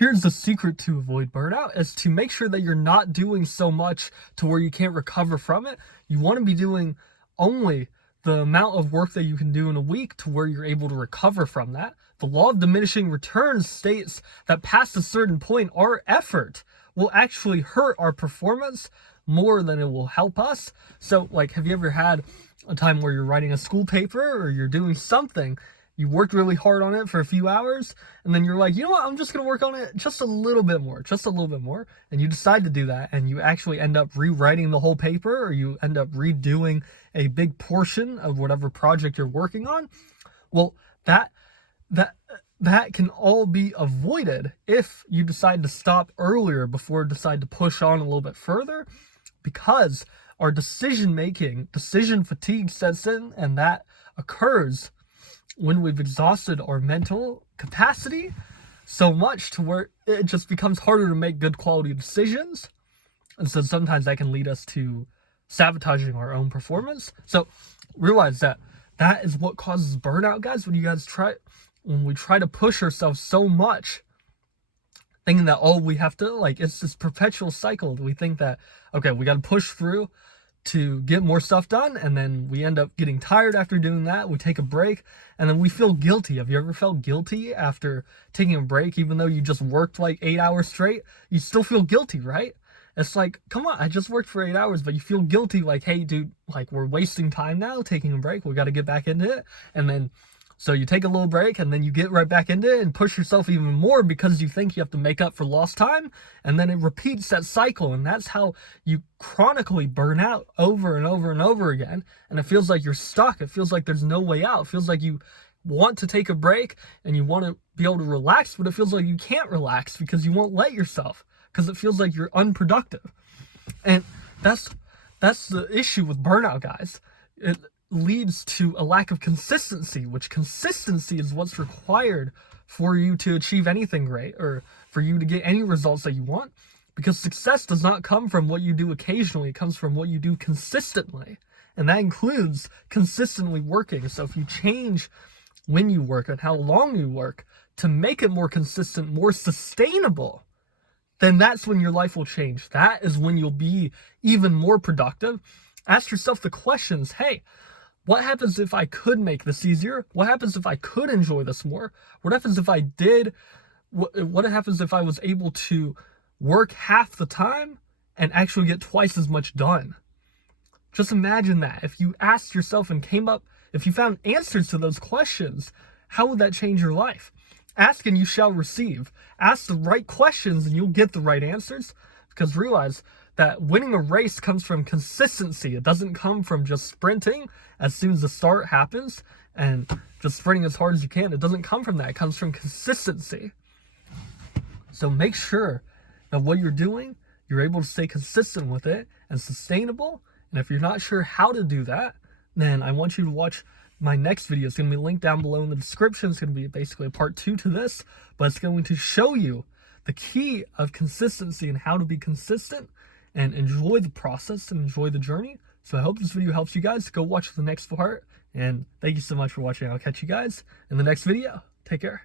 Here's the secret to avoid burnout is to make sure that you're not doing so much to where you can't recover from it. You want to be doing only the amount of work that you can do in a week to where you're able to recover from that. The law of diminishing returns states that past a certain point, our effort will actually hurt our performance more than it will help us. So, like, have you ever had a time where you're writing a school paper or you're doing something, you worked really hard on it for a few hours, and then you're like, you know what, I'm just going to work on it just a little bit more, and you decide to do that, and you actually end up rewriting the whole paper, or you end up redoing a big portion of whatever project you're working on? Well, that can all be avoided if you decide to stop earlier before decide to push on a little bit further, because our decision fatigue sets in, and that occurs when we've exhausted our mental capacity so much to where it just becomes harder to make good quality decisions. And so sometimes that can lead us to sabotaging our own performance. So realize that is what causes burnout, guys. When we try to push ourselves so much, thinking that, oh, we have to, like, it's this perpetual cycle. We think that, okay, we got to push through to get more stuff done, and then we end up getting tired after doing that. We take a break, and then we feel guilty. Have you ever felt guilty after taking a break, even though you just worked like 8 hours straight? You still feel guilty, right? It's like, come on, I just worked for 8 hours, but you feel guilty, like, hey, dude, like, we're wasting time now taking a break. We got to get back into it. And then so you take a little break, and then you get right back into it and push yourself even more because you think you have to make up for lost time, and then it repeats that cycle, and that's how you chronically burn out over and over and over again, and it feels like you're stuck. It feels like there's no way out. It feels like you want to take a break, and you want to be able to relax, but it feels like you can't relax because you won't let yourself, because it feels like you're unproductive. And that's the issue with burnout, guys. It leads to a lack of consistency, which consistency is what's required for you to achieve anything great, or for you to get any results that you want, because success does not come from what you do occasionally. It comes from what you do consistently, and that includes consistently working. So if you change when you work and how long you work to make it more consistent, more sustainable, then that's when your life will change. That is when you'll be even more productive. Ask yourself the questions, hey, what happens if I could make this easier? What happens if I could enjoy this more? What happens if I did? What happens if I was able to work half the time and actually get twice as much done? Just imagine that. If you asked yourself and if you found answers to those questions, how would that change your life? Ask and you shall receive. Ask the right questions and you'll get the right answers, because realize that winning a race comes from consistency. It doesn't come from just sprinting as soon as the start happens and just sprinting as hard as you can. It doesn't come from that. It comes from consistency. So make sure that what you're doing, you're able to stay consistent with it and sustainable. And if you're not sure how to do that, then I want you to watch my next video. It's going to be linked down below in the description. It's going to be basically a part 2 to this, but it's going to show you the key of consistency and how to be consistent and enjoy the process and enjoy the journey. So I hope this video helps you guys. Go watch the next part, and thank you so much for watching. I'll catch you guys in the next video. Take care.